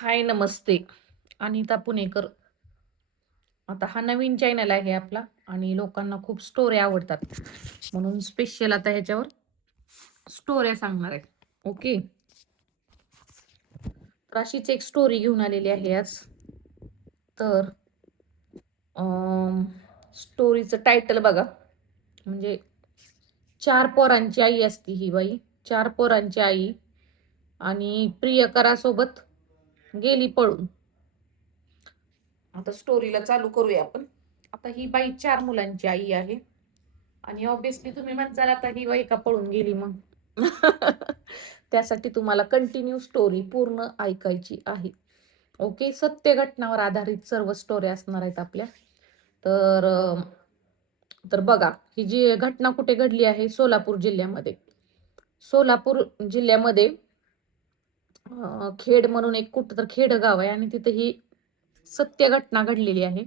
हाय, नमस्ते. अनिता पुणेकर. आता हा नवीन चॅनल आहे आपला आणि लोकांना खूप स्टोऱ्या आवडतात. म्हणून स्पेशल आता ह्याच्यावर स्टोऱ्या सांगणार आहे. ओके. तर अशीच एक स्टोरी घेऊन आलेली आहे आज. तर स्टोरीचं टायटल बघा. म्हणजे 4 पोरांची आई असती ही बाई. 4 पोरांची आई आणि प्रियकरासोबत गेली पळून. आता स्टोरीला चालू करूया आपण. आता ही बाई 4 मुलांची आई आहे. आणि ऑब्विसली तुम्ही म्हणताल आता ही बाई का पळून गेली मग. त्यासाठी तुम्हाला कंटिन्यू स्टोरी पूर्ण ऐकायची आहे. ओके. सत्य घटनावर आधारित सर्व स्टोरी असणार आहेत आपल्या. तर तर बघा, ही जी घटना कुठे घडली आहे, सोलापूर जिल्ह्यामध्ये. सोलापूर जिल्ह्यामध्ये खेड म्हणून एक कुठं तर खेड गाव आहे आणि तिथे ही सत्य घटना घडलेली आहे.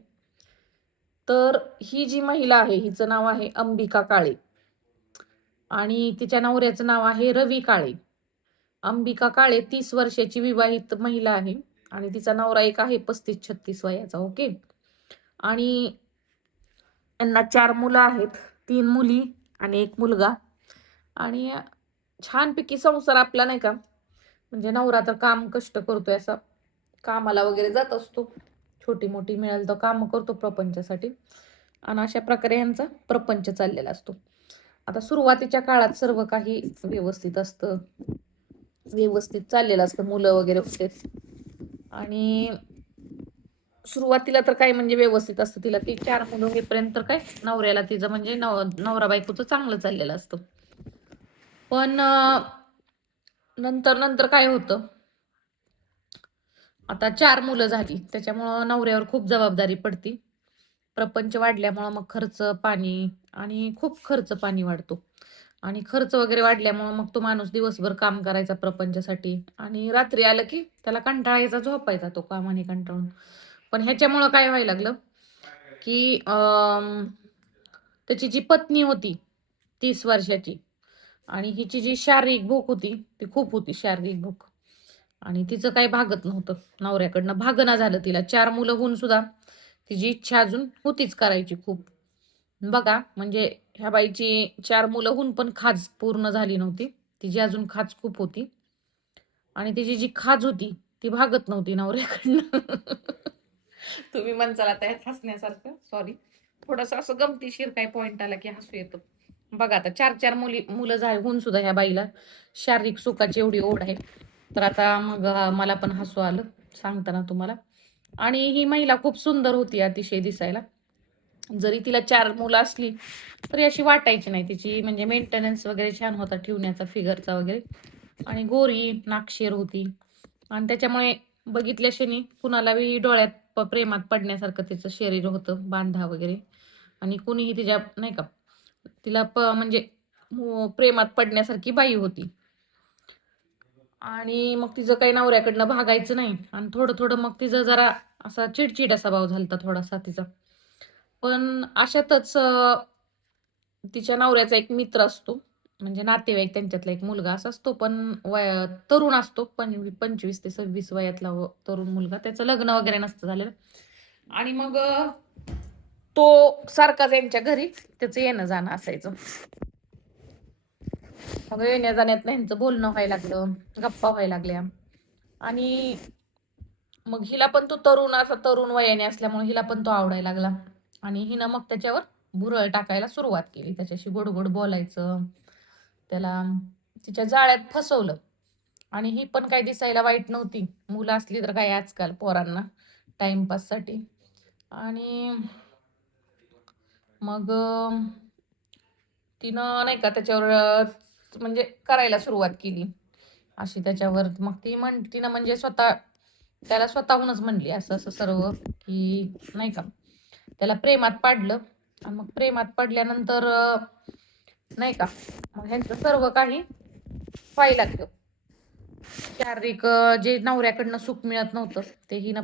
तर ही जी महिला आहे हिचं नाव आहे अंबिका काळे आणि तिच्या नवऱ्याचं नाव आहे रवी काळे. अंबिका काळे 30 वर्षाची विवाहित महिला आहे आणि तिचा नवरा एक आहे 35-36 वयाचा. ओके. आणि यांना 4 मुलं आहेत. 3 मुली आणि 1 मुलगा. आणि छानपैकी संसार आपला नाही का, म्हणजे नवरा तर काम कष्ट करतोय, असा कामाला वगैरे जात असतो. छोटी मोठी मिळेल तर काम करतो प्रपंचासाठी आणि अशा प्रकारे यांचा प्रपंच चाललेला असतो. आता सुरुवातीच्या काळात सर्व काही व्यवस्थित असतं, व्यवस्थित चाललेलं असतं, मुलं वगैरे होते. आणि सुरुवातीला तर काय म्हणजे व्यवस्थित असतं, तिला ती 4 मुलं होईपर्यंत काय नवऱ्याला तिचं म्हणजे नवरा बायकोचं चांगलं चाललेलं असतं. पण नंतर नंतर काय होतं, आता 4 मुलं झाली त्याच्यामुळं नवऱ्यावर खूप जबाबदारी पडती. प्रपंच वाढल्यामुळं मग खर्च पाणी आणि खूप खर्च पाणी वाढतो. आणि खर्च वगैरे वाढल्यामुळं मग तो माणूस दिवसभर काम करायचा प्रपंचासाठी आणि रात्री आलं की त्याला कंटाळा यायचा, झोपायचा तो कामाने कंटाळून. पण ह्याच्यामुळं काय व्हायला लागलं, की त्याची जी पत्नी होती 30 वर्षाची आणि हिची जी शारीरिक भूक होती ती खूप होती, शारीरिक भूक. आणि तिचं काही भागत नव्हतं, नवऱ्याकडनं भागना झालं तिला. 4 मुलं होऊन सुद्धा तिची इच्छा अजून होतीच करायची खूप. बघा म्हणजे ह्या बाईची 4 मुलं होऊन पण खाज पूर्ण झाली नव्हती. तिची अजून खाज खूप होती आणि तिची जी खाज होती ती भागत नव्हती नवऱ्याकडनं. तुम्ही म्हणसाल आता ह्यात हसण्यासारखं, सॉरी. थोडंसं असं गमतीशीर काही पॉइंट आला की हसू येतं. बघा आता 4-4 मुलं होऊन सुद्धा ह्या बाईला शारीरिक सुखाची एवढी ओढ आहे. तर आता मग मला पण हसू आलं सांगताना तुम्हाला. आणि ही महिला खूप सुंदर होती अतिशय दिसायला. जरी तिला 4 मुलं असली तरी अशी वाटायची नाही. तिची म्हणजे मेंटेनन्स वगैरे छान होता ठेवण्याचा, फिगरचा वगैरे. आणि गोरी नाकशेर होती आणि त्याच्यामुळे बघितल्याक्षणी कुणालाही डोळ्यात प्रेमात पडण्यासारखं तिचं शरीर होतं, बांधा वगैरे. आणि कुणीही तिच्या नाही का तिला म्हणजे प्रेमात पडण्यासारखी बाई होती. आणि मग तिचं काही नवऱ्याकडनं भागायचं नाही आणि थोडं-थोडं मग तिचं जरा असा चिडचिड स्वभाव झालता थोडासा तिचा. पण अशातच तिच्या नवऱ्याचा एक मित्र असतो, म्हणजे नातेवाईक त्यांच्यातला एक मुलगा असा असतो, पण तरुण असतो, 25 ते 26 वयातला तरुण मुलगा. त्याचं लग्न वगैरे नसतं झालेलं. आणि मग तो सारखा त्यांच्या घरी त्याचं येणं-जाणं असायचं. मग येण्या-जाण्यात यांचं बोलणं व्हायला लागलं, गप्पा व्हायला लागल्या. आणि मग हिला पण तो तरुण वयाने असल्यामुळे हिला पण तो आवडायला लागला. आणि हिनं मग त्याच्यावर भुरळ टाकायला सुरुवात केली. त्याच्याशी गोड-गोड बोलायचं. त्याला तिच्या जाळ्यात फसवलं. आणि ही पण काही दिसायला वाईट नव्हती. मुलं असली तर काय आजकाल पोरांना टाईमपाससाठी. आणि मग तिनं नाही का त्याच्यावर म्हणजे करायला सुरुवात केली. अशी त्याच्यावर मग तिनं म्हणजे त्याला स्वतःहूनच म्हणली असं-असं सर्व, की नाही का, त्याला प्रेमात पाडलं. आणि मग प्रेमात पडल्यानंतर नाही का, मग ह्यांचं सर्व काही व्हायला लागलं. शारीरिक जे नवऱ्याकडनं सुख मिळत नव्हतं, ते हिनं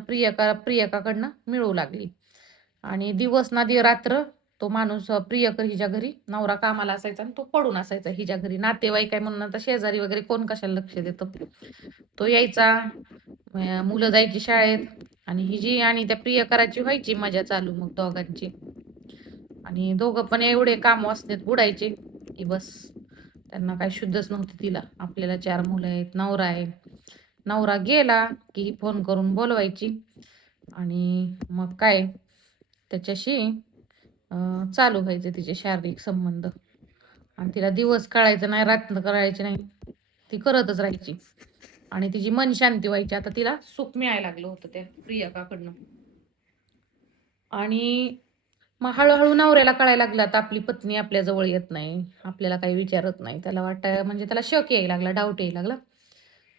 प्रियकाकडनं मिळू लागली. आणि दिवस ना रात्र तो माणूस प्रियकर हिच्या घरी नवरा कामाला असायचा आणि तो पडून असायचा हिच्या घरी. नातेवाईक आहे म्हणून आता शेजारी वगैरे कोण कशाला लक्ष देतं. तो यायचा, मुलं जायची शाळेत आणि हिची आणि त्या प्रियकराची व्हायची मजा चालू मग दोघांची. आणि दोघं पण एवढे काम वासनेत बुडायचे की बस त्यांना काही शुद्धच नव्हती तिला. आपल्याला 4 मुलं आहेत, नवरा आहे. नवरा गेला की ही फोन करून बोलवायची आणि मग काय त्याच्याशी चालू व्हायचे तिचे शारीरिक संबंध. आणि तिला दिवस कळायचा नाही, रात्र कळायची नाही. ती करतच राहायची आणि तिची मन शांती व्हायची. आता तिला सुख मिळायला लागलं होतं त्या प्रियकाकडनं. आणि मग हळूहळू नवऱ्याला कळायला लागलं आता आपली पत्नी आपल्या जवळ येत नाही, आपल्याला काही विचारत नाही. त्याला वाटाय म्हणजे त्याला शक यायला लागला, डाऊट यायला लागला,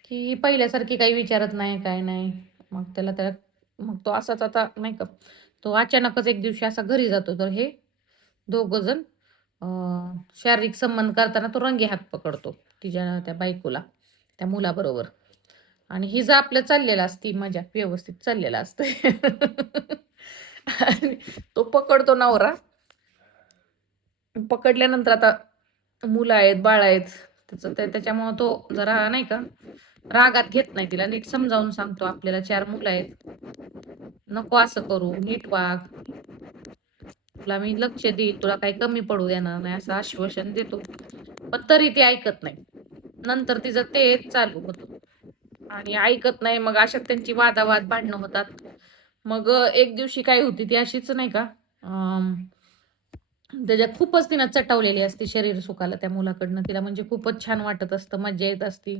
की पहिल्यासारखी काही विचारत नाही, काय नाही. मग त्याला त्याला मग तो असाच आता नाही का, तो अचानकच एक दिवशी असा घरी जातो, तर हे दोघं जण शारीरिक संबंध करताना तो रंगे हात पकडतो तिच्या त्या बायकोला, त्या मुलाबरोबर. आणि हिचं आपलं चाललेलं असती मजा, व्यवस्थित चाललेलं असतं. आणि तो पकडतो नवरा. पकडल्यानंतर आता मुलं आहेत, बाळ आहेत. त्याच्यामुळं तो जरा नाही का रागात घेत नाही तिला. नीट समजावून सांगतो, आपल्याला 4 मुलं आहेत. नको असं करू, नीट वाग. तुला मी लक्ष देईल, तुला काही कमी पडू देणार नाही असं आश्वासन देतो. पण तरी ती ऐकत नाही. नंतर तिचं तेच चालू होतं आणि ऐकत नाही. मग अशात त्यांची वादावाद, भांडणं होतात. मग एक दिवशी काय होती ती अशीच नाही का त्याच्यात खूपच तिनं चटवलेली असते शरीर सुखाला त्या मुलाकडनं. तिला म्हणजे खूपच छान वाटत असतं, मज्जा येत असती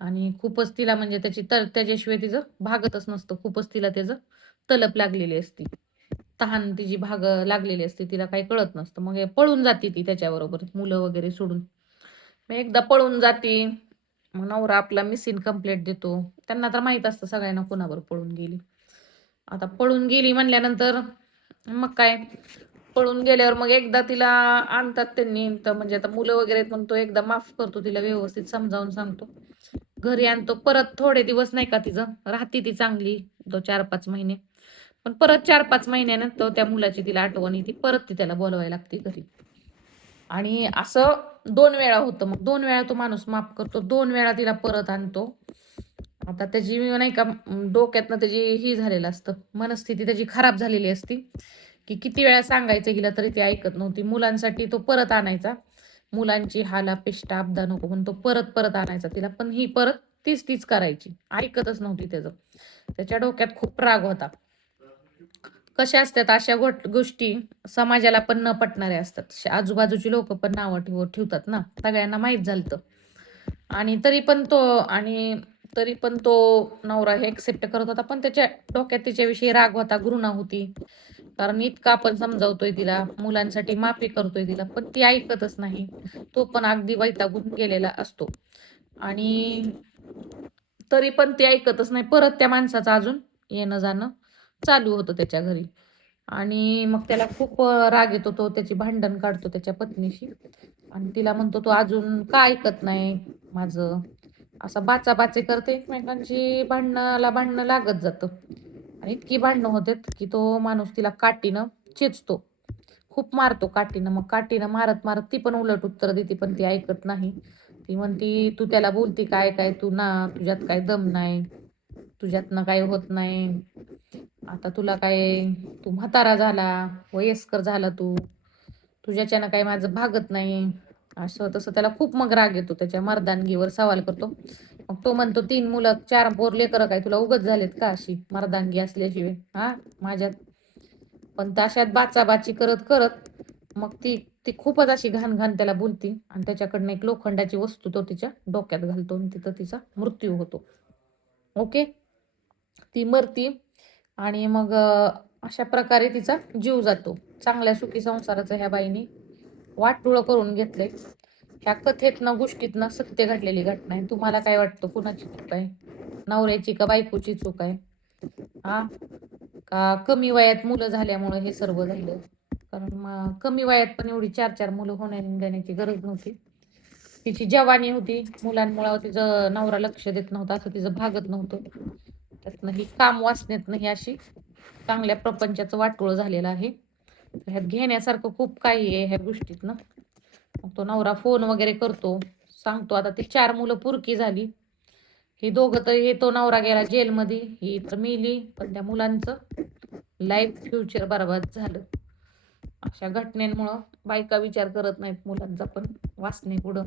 आणि खूपच तिला म्हणजे त्याच्याशिवाय तिचं भागतच नसतं. खूपच तिला त्याचं तलप लागलेली असती. तहान तिची लागलेली असते. तिला काही कळत नसतं. मग हे पळून जाते ती त्याच्याबरोबर मुलं वगैरे सोडून. मग एकदा पळून जाते. मग नवरा आपला मिसिंग कंप्लेंट देतो. त्यांना तर माहित असतं सगळ्यांना कोणावर पळून गेली. आता पळून गेली म्हणल्यानंतर मग काय, पळून गेल्यावर मग एकदा तिला आणतात त्यांनी, तर म्हणजे आता मुलं वगैरे आहेत म्हणून तो एकदा माफ करतो तिला, व्यवस्थित समजावून सांगतो. घरी आणतो. परत थोडे दिवस नाही का तिचं राहती ती चांगली, 4-5 महिने. पण परत 4-5 महिन्यानंतर त्या मुलाची तिला आठवण येते. परत ती त्याला बोलवायला लागते घरी. आणि असं 2 वेळा होतं. मग 2 वेळा तो माणूस माफ करतो. 2 वेळा तिला परत आणतो. आता त्याची नाही का डोक्यातनं त्याची ही झालेलं असतं, मनस्थिती त्याची खराब झालेली असती, की किती वेळा सांगायचं हिला तरी ती ऐकत नव्हती. मुलांसाठी तो परत आणायचा. मुलांची हालापेष्टा अपदा नको म्हणून तो परत परत आणायचा तिला. पण ही परत तीच तीच करायची. ऐकतच नव्हती त्याचं. त्याच्या डोक्यात खूप राग होता. कशा असतात अशा गोष्टी समाजाला पण न पटणाऱ्या असतात. आजूबाजूची लोक पण नावं ठेवतात ना. सगळ्यांना माहीत झालतं. आणि तरी पण तो नवरा हे एक्सेप्ट करत होता. पण त्याच्या डोक्यात तिच्याविषयी राग होता, घृणा होती. कारण इतका आपण समजावतोय तिला, मुलांसाठी माफी करतोय तिला, पण ती ऐकतच नाही. तो पण अगदी वैतागून गेलेला असतो. आणि तरी पण ती ऐकतच नाही. परत त्या माणसाचं अजून येणं जाणं चालू होतं त्याच्या घरी. आणि मग त्याला खूप राग येतो. तो त्याची भांडण काढतो त्याच्या पत्नीशी आणि तिला म्हणतो, तू अजून का ऐकत नाही माझं. असं बाचाबाची करते, एकमेकांची भांडणं लागत जातं. आणि इतकी भांडणं होतात की तो माणूस तिला काठीनं चेचतो, खूप मारतो काठीनं. मग काठीनं मारत मारत ती पण उलट उत्तर देते, पण ती ऐकत नाही. ती म्हणती, तू त्याला बोलती काय काय, तू ना तुझ्यात काय दम नाही, तुझ्यातनं काय होत नाही. आता तुला काय, तू म्हातारा झाला, वयस्कर झाला, तुझ्याच्यानं काही माझं भागत नाही. असं तसं त्याला खूप मग राग येतो. त्याच्या मर्दानगीवर सवाल करतो. मग तो म्हणतो, 3 मुलं 4 पोर लेकरं काय तुला उगत झालेत का अशी मर्दानगी असल्याशिवाय हा माझ्यात. पण तशात बाचाबाची करत करत मग ती ती खूपच अशी घाण घाण त्याला बोलती आणि त्याच्याकडनं एक लोखंडाची वस्तू तो तिच्या डोक्यात घालतो आणि तिथं तिचा मृत्यू होतो. ओके. ती मरती आणि मग अशा प्रकारे तिचा जीव जातो. चांगल्या सुखी संसाराचं ह्या बाईनी वाटोळं करून घेतलंय. ह्या कथेतनं गोष्टीतनं सत्य घडलेली घटना आहे. तुम्हाला काय वाटतं, कुणाची चूक आहे, नवऱ्याची का बायकोची चूक आहे? हा, का कमी वयात मुलं झाल्यामुळे हे सर्व झालं? कारण कमी वयात पण एवढी 4-4 मुलं देण्याची गरज नव्हती. तिची जवानी होती, मुलांमुळे तिचं नवरा लक्ष देत नव्हता, असं तिचं भागत नव्हतं. त्यातनं ही काम वासनेतनं ही अशी चांगल्या प्रपंचाचं वाटोळं झालेलं आहे. ह्यात घेण्यासारखं खूप काही आहे ह्या गोष्टीत ना. मग तो नवरा फोन वगैरे करतो, सांगतो आता ती 4 मुलं पुरकी झाली. ही दोघं तर हे तो नवरा गेला जेलमध्ये, ही तर मेली, पण त्या मुलांचं लाईफ फ्युचर बरबाद झालं. अशा घटनेमुळं बायका विचार करत नाहीत मुलांचा पण वाचण्यापुढं.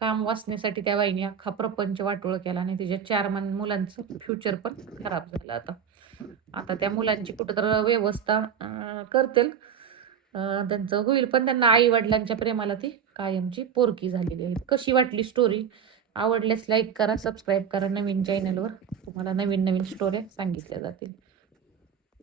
काम वाचण्यासाठी त्या बाईने अख्खा प्रपंच वाटोळ केला आणि तिच्या 4 मुलांचं फ्युचर पण खराब झालं आता. आता त्या मुलांची कुठेतरी व्यवस्था करतील. त्यांचं होईल, पण त्यांना आई-वडिलांच्या प्रेमाला ती कायमची पोरकी झालेली आहे. कशी वाटली स्टोरी? आवडल्यास लाईक करा, सबस्क्राईब करा नवीन चॅनलवर. तुम्हाला नवीन-नवीन स्टोऱ्या सांगितल्या जातील.